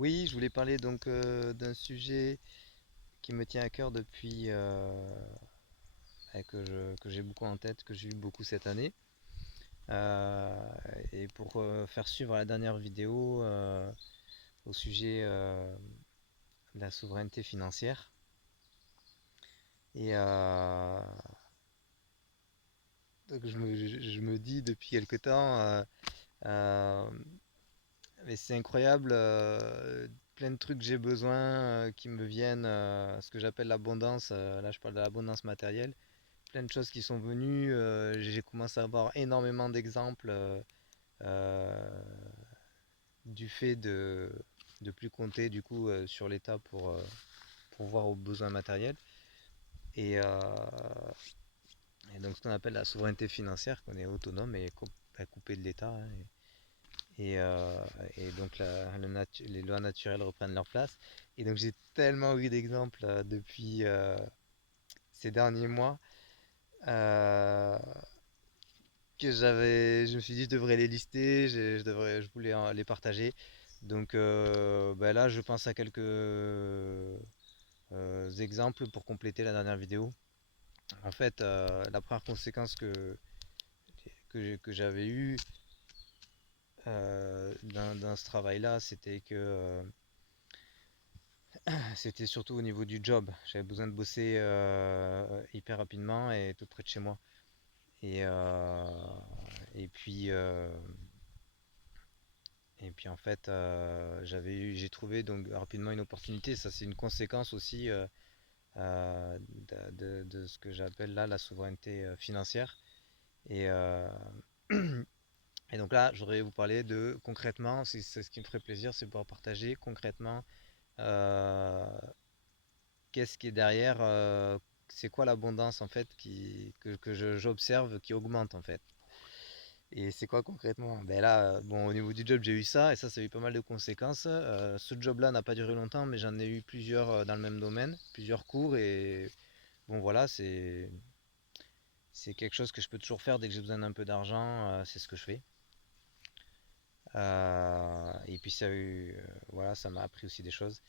Oui, je voulais parler donc d'un sujet qui me tient à cœur depuis et que j'ai beaucoup en tête, que j'ai eu beaucoup cette année. Euh, et pour faire suivre la dernière vidéo au sujet de la souveraineté financière. Et donc je me dis depuis quelque temps, euh, mais c'est incroyable, plein de trucs que j'ai besoin qui me viennent, ce que j'appelle l'abondance. Là, je parle de l'abondance matérielle. Plein de choses qui sont venues. J'ai commencé à avoir énormément d'exemples euh, du fait de plus compter du coup sur l'État pour voir aux besoins matériels. Et, et donc ce qu'on appelle la souveraineté financière, qu'on est autonome et coupé de l'État, hein. Et, euh, et donc les lois naturelles reprennent leur place. Et donc j'ai tellement eu d'exemples depuis ces derniers mois euh, je me suis dit je devrais les lister, je voulais les partager. Donc bah là je pense à quelques exemples pour compléter la dernière vidéo. En fait, la première conséquence que j'avais eue dans ce travail-là, c'était que c'était surtout au niveau du job. J'avais besoin de bosser hyper rapidement et tout près de chez moi. Et, euh, et puis, euh, et puis en fait, j'ai trouvé donc rapidement une opportunité. Ça, c'est une conséquence aussi de ce que j'appelle là la souveraineté financière. Et, euh, et donc là, je voudrais vous parler de concrètement, c'est ce qui me ferait plaisir, c'est pouvoir partager concrètement euh, qu'est-ce qui est derrière, c'est quoi l'abondance en fait j'observe qui augmente en fait. Et c'est quoi concrètement? Ben là, bon, au niveau du job, j'ai eu ça, et ça a eu pas mal de conséquences. Ce job-là n'a pas duré longtemps, mais j'en ai eu plusieurs dans le même domaine, plusieurs cours, et bon voilà, c'est quelque chose que je peux toujours faire dès que j'ai besoin d'un peu d'argent, c'est ce que je fais. Et puis voilà, ça m'a appris aussi des choses.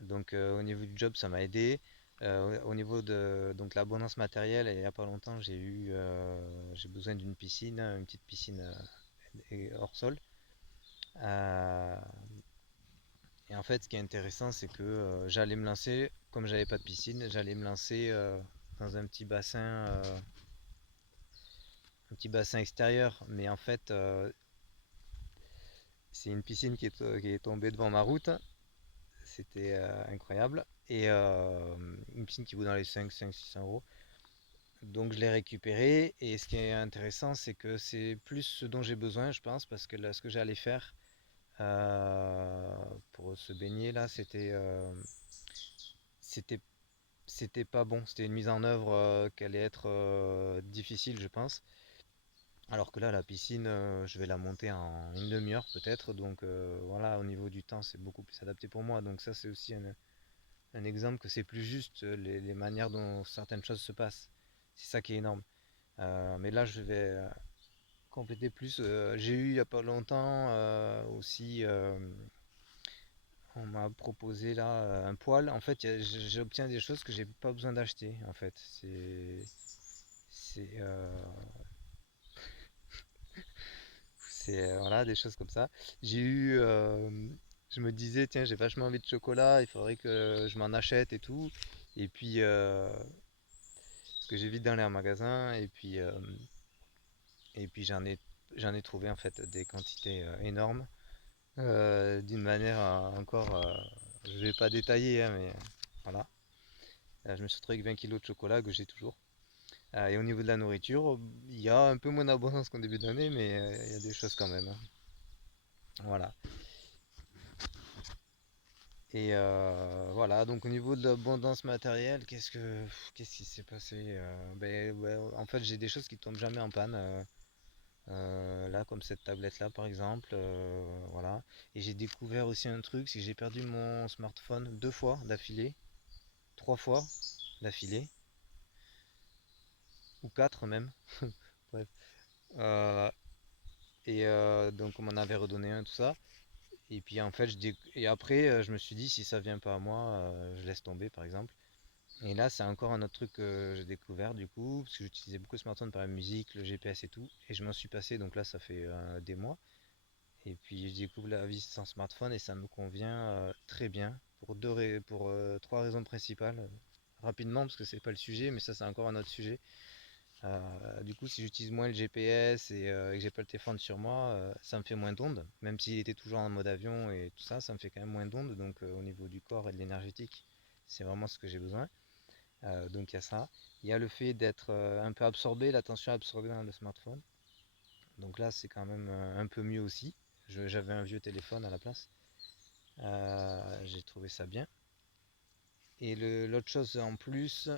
Donc au niveau du job, ça m'a aidé. Au niveau de donc l'abondance matérielle, il n'y a pas longtemps, j'ai besoin d'une piscine, une petite piscine hors sol. Euh, et en fait, ce qui est intéressant, c'est que j'allais me lancer, comme j'avais pas de piscine, j'allais me lancer dans un petit bassin extérieur. Mais en fait, c'est une piscine qui est tombée devant ma route. C'était incroyable. Et une piscine qui vaut dans les 500-600 euros. Donc je l'ai récupérée. Et ce qui est intéressant, c'est que c'est plus ce dont j'ai besoin, je pense, parce que là, ce que j'allais faire euh, pour se baigner, là, c'était c'était pas bon. C'était une mise en œuvre qui allait être difficile, je pense. Alors que là, la piscine, je vais la monter en une demi-heure peut-être. Donc voilà, au niveau du temps, c'est beaucoup plus adapté pour moi. Donc ça, c'est aussi un exemple que c'est plus juste les manières dont certaines choses se passent. C'est ça qui est énorme. Mais là, je vais compléter plus. J'ai eu il n'y a pas longtemps aussi, on m'a proposé là un poêle. En fait, j'obtiens des choses que j'ai pas besoin d'acheter. En fait, c'est, euh, voilà, des choses comme ça. J'ai eu, je me disais, tiens, j'ai vachement envie de chocolat, il faudrait que je m'en achète et tout. Et puis, parce que j'évite d'aller en magasin, et puis j'en ai trouvé en fait des quantités énormes, d'une manière encore, je vais pas détailler, hein, mais voilà. Je me suis retrouvé avec 20 kilos de chocolat que j'ai toujours. Et au niveau de la nourriture, il y a un peu moins d'abondance qu'en début d'année, mais il y a des choses quand même, hein. Voilà. Et voilà, donc au niveau de l'abondance matérielle, qu'est-ce qui s'est passé? Ben, ouais, en fait, j'ai des choses qui tombent jamais en panne. Là, comme cette tablette-là, par exemple. Voilà. Et j'ai découvert aussi un truc, c'est que j'ai perdu mon smartphone 2 fois d'affilée, 3 fois d'affilée, ou 4 même. Bref. Euh, et donc, on m'en avait redonné un, tout ça. Et puis en fait, et après, je me suis dit, si ça vient pas à moi, je laisse tomber par exemple. Et là, c'est encore un autre truc que j'ai découvert du coup, parce que j'utilisais beaucoup le smartphone pour la musique, le GPS et tout, et je m'en suis passé, donc là, ça fait des mois. Et puis je découvre la vie sans smartphone et ça me convient très bien pour trois raisons principales. Rapidement, parce que c'est pas le sujet, mais ça, c'est encore un autre sujet. Du coup, si j'utilise moins le GPS et que j'ai pas le téléphone sur moi, ça me fait moins d'ondes. Même s'il était toujours en mode avion et tout ça, ça me fait quand même moins d'ondes. Donc, au niveau du corps et de l'énergétique, c'est vraiment ce que j'ai besoin. Donc, il y a ça. Il y a le fait d'être un peu absorbé, l'attention absorbée dans le smartphone. Donc là, c'est quand même un peu mieux aussi. J'avais un vieux téléphone à la place. J'ai trouvé ça bien. Et l'autre chose en plus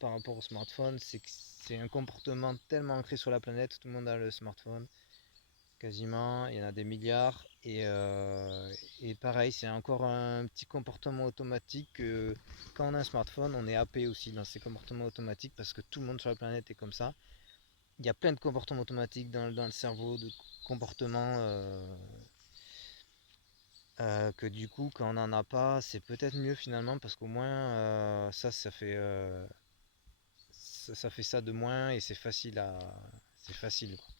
par rapport au smartphone, c'est que c'est un comportement tellement ancré sur la planète. Tout le monde a le smartphone, quasiment. Il y en a des milliards. Et pareil, c'est encore un petit comportement automatique que quand on a un smartphone, on est happé aussi dans ces comportements automatiques parce que tout le monde sur la planète est comme ça. Il y a plein de comportements automatiques dans le cerveau, de comportements que du coup, quand on n'en a pas, c'est peut-être mieux finalement parce qu'au moins, ça fait ça de moins et c'est facile c'est facile quoi.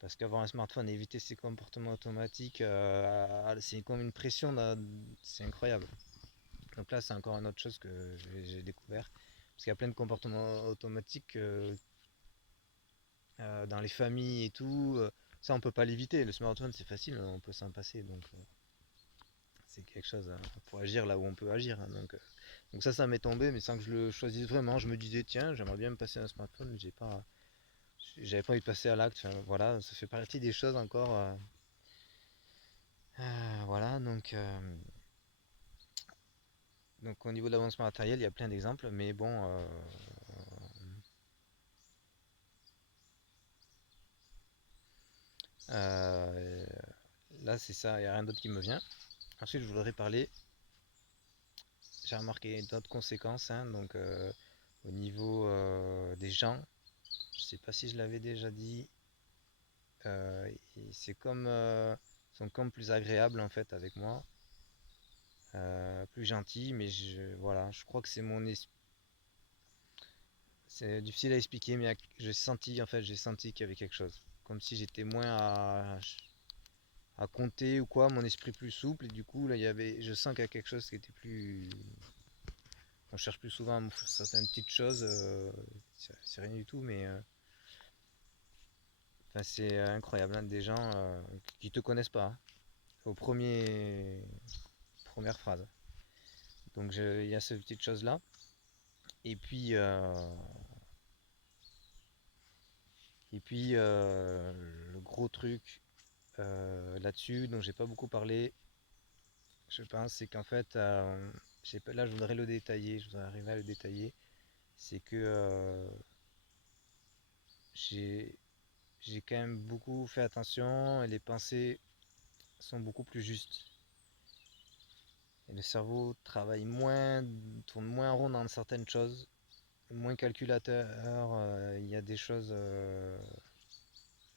Parce qu'avoir un smartphone et éviter ces comportements automatiques, c'est comme une pression, c'est incroyable. Donc là, c'est encore une autre chose que j'ai découvert. Parce qu'il y a plein de comportements automatiques dans les familles et tout. Ça, on peut pas l'éviter. Le smartphone, c'est facile, on peut s'en passer. Donc, c'est quelque chose pour agir là où on peut agir, hein. Donc ça m'est tombé, mais sans que je le choisisse vraiment. Je me disais, tiens, j'aimerais bien me passer un smartphone, mais j'avais pas envie de passer à l'acte. Enfin, voilà, ça fait partie des choses encore. Voilà, donc au niveau de l'avancement matériel, il y a plein d'exemples, mais bon, euh, là c'est ça, il n'y a rien d'autre qui me vient. Ensuite, je voudrais parler, j'ai remarqué d'autres conséquences, hein, donc au niveau des gens, je sais pas si je l'avais déjà dit, c'est comme, ils sont comme plus agréables en fait avec moi, plus gentils, mais voilà, je crois que c'est difficile à expliquer, mais j'ai senti qu'il y avait quelque chose, comme si j'étais moins à compter ou quoi, mon esprit plus souple, et du coup là je sens qu'il y a quelque chose qui était plus, on cherche plus souvent à m'offrir certaines petites choses, c'est rien du tout, mais enfin, c'est incroyable, hein, des gens qui te connaissent pas, hein, au première phrase. Donc il y a cette petite chose là. Et puis, le gros truc là-dessus, dont j'ai pas beaucoup parlé, je pense, c'est qu'en fait, je sais pas, là je voudrais le détailler, je voudrais arriver à le détailler, c'est que j'ai j'ai quand même beaucoup fait attention et les pensées sont beaucoup plus justes. Et le cerveau travaille moins, tourne moins en rond dans certaines choses, moins calculateur, il y a des choses,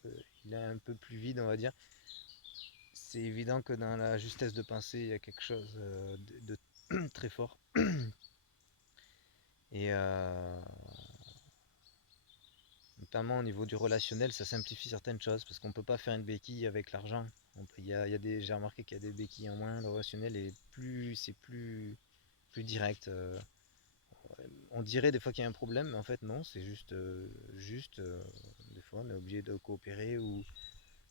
il est un peu plus vide, on va dire. C'est évident que dans la justesse de pensée, il y a quelque chose de très fort. Et notamment au niveau du relationnel, ça simplifie certaines choses parce qu'on ne peut pas faire une béquille avec l'argent. J'ai remarqué qu'il y a des béquilles en moins. Le relationnel plus direct. On dirait des fois qu'il y a un problème, mais en fait non, c'est juste, des fois on est obligé de coopérer ou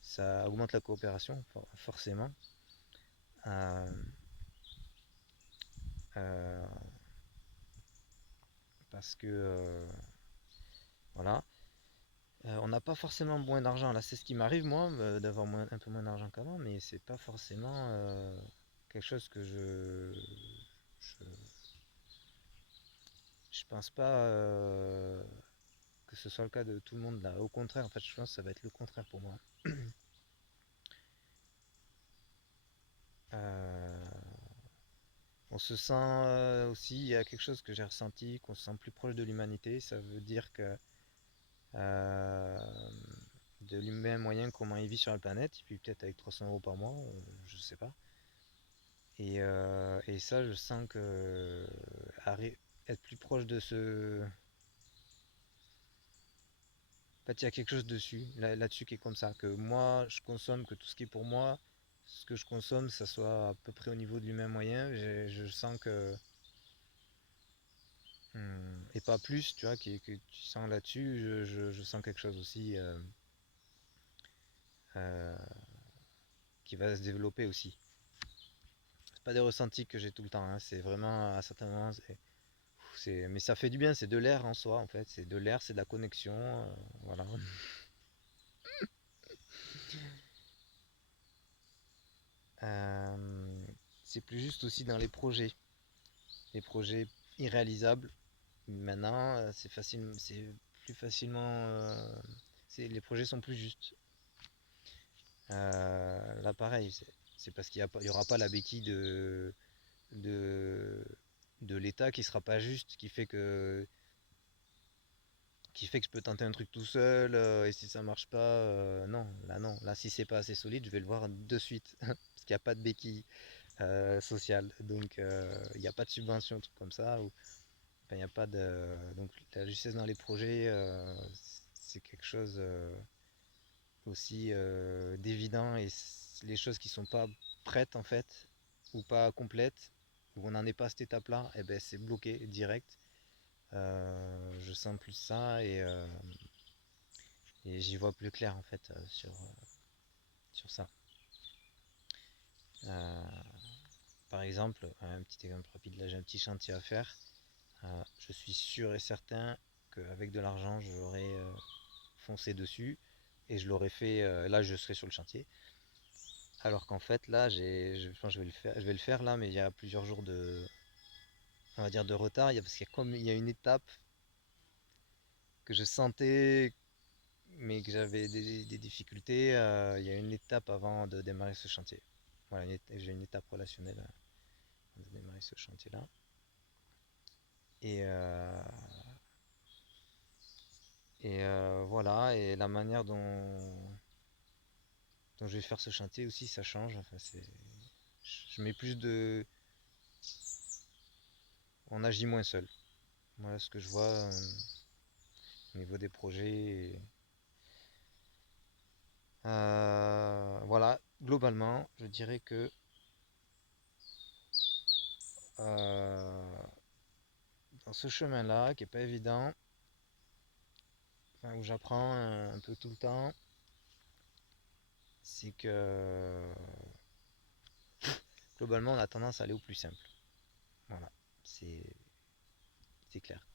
ça augmente la coopération forcément. Euh, euh, Parce que voilà. On n'a pas forcément moins d'argent. Là, c'est ce qui m'arrive, moi, d'avoir un peu moins d'argent qu'avant, mais c'est pas forcément quelque chose que je, je pense pas que ce soit le cas de tout le monde là. Au contraire, en fait, je pense que ça va être le contraire pour moi. Euh, on se sent aussi, il y a quelque chose que j'ai ressenti, qu'on se sent plus proche de l'humanité. Ça veut dire que euh, de l'humain moyen, comment il vit sur la planète, et puis peut-être avec 300 euros par mois, je sais pas. Et ça, je sens que être plus proche de ce. En fait, il y a quelque chose dessus, là-dessus qui est comme ça, que moi, je consomme, que tout ce qui est pour moi, ce que je consomme, ça soit à peu près au niveau de l'humain moyen. Je sens que. Et pas plus, tu vois, que tu sens là-dessus, je sens quelque chose aussi euh, qui va se développer aussi. C'est pas des ressentis que j'ai tout le temps, hein, c'est vraiment à certains moments. Mais ça fait du bien, c'est de l'air en soi en fait, c'est de l'air, c'est de la connexion, voilà. Euh, c'est plus juste aussi dans les projets irréalisables. Maintenant, c'est facile, c'est plus facilement, les projets sont plus justes. Là, pareil, c'est parce il y aura pas la béquille de, de l'État qui sera pas juste, qui fait que je peux tenter un truc tout seul, et si ça marche pas, non, là non, là si c'est pas assez solide, je vais le voir de suite, parce qu'il n'y a pas de béquille sociale, donc il n'y a pas de subvention, un truc comme ça, ou enfin, il n'y a pas de, donc la justesse dans les projets, c'est quelque chose aussi d'évident, et les choses qui sont pas prêtes en fait, ou pas complètes, où on n'en est pas à cette étape-là, et ben c'est bloqué direct. Je sens plus ça et j'y vois plus clair en fait sur ça. Euh, Par exemple, un petit exemple rapide, là j'ai un petit chantier à faire. Je suis sûr et certain qu'avec de l'argent, j'aurais foncé dessus et je l'aurais fait. Là, je serais sur le chantier. Alors qu'en fait, là, je pense que je vais le faire là, mais il y a plusieurs jours on va dire de retard. Parce qu'il y a comme il y a une étape que je sentais, mais que j'avais des difficultés. Il y a une étape avant de démarrer ce chantier. Voilà, j'ai une étape relationnelle avant de démarrer ce chantier-là. Et, euh, voilà, et la manière dont je vais faire ce chantier aussi, ça change. Enfin, je mets plus de. On agit moins seul. Voilà ce que je vois au niveau des projets. Voilà, globalement, je dirais que euh, dans ce chemin-là, qui est pas évident, enfin, où j'apprends un peu tout le temps, c'est que globalement, on a tendance à aller au plus simple. Voilà, c'est c'est clair.